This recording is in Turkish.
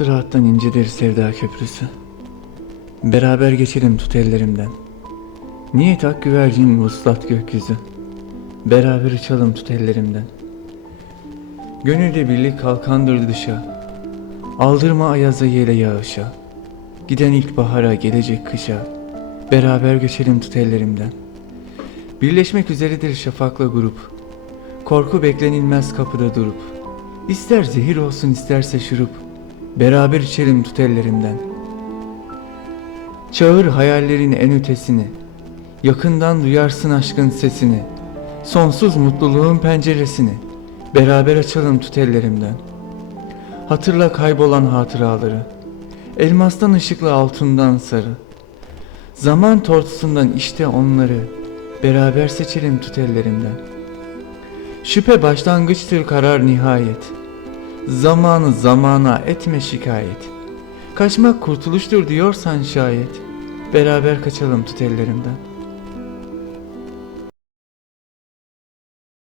Sırattan incedir sevda köprüsü. Beraber geçelim tut ellerimden. Niyet ak güvercin vuslat gökyüzü. Beraber uçalım tut ellerimden. Gönülde birlik kalkandır dışa. Aldırma ayaza yele yağışa. Giden ilkbahara gelecek kışa. Beraber göçelim tut ellerimden. Birleşmek üzeredir şafakla grup. Korku beklenilmez kapıda durup. İster zehir olsun isterse şurup. Beraber içelim tut ellerimden. Çağır hayallerin en ötesini. Yakından duyarsın aşkın sesini. Sonsuz mutluluğun penceresini. Beraber açalım tut ellerimden. Hatırla kaybolan hatıraları. Elmastan ışıklı altından sarı. Zaman tortusundan işte onları. Beraber seçelim tut ellerimden. Şüphe başlangıçtır karar nihayet. Zamanı zamana etme şikayet. Kaçmak kurtuluştur diyorsan şayet. Beraber kaçalım tut ellerimden.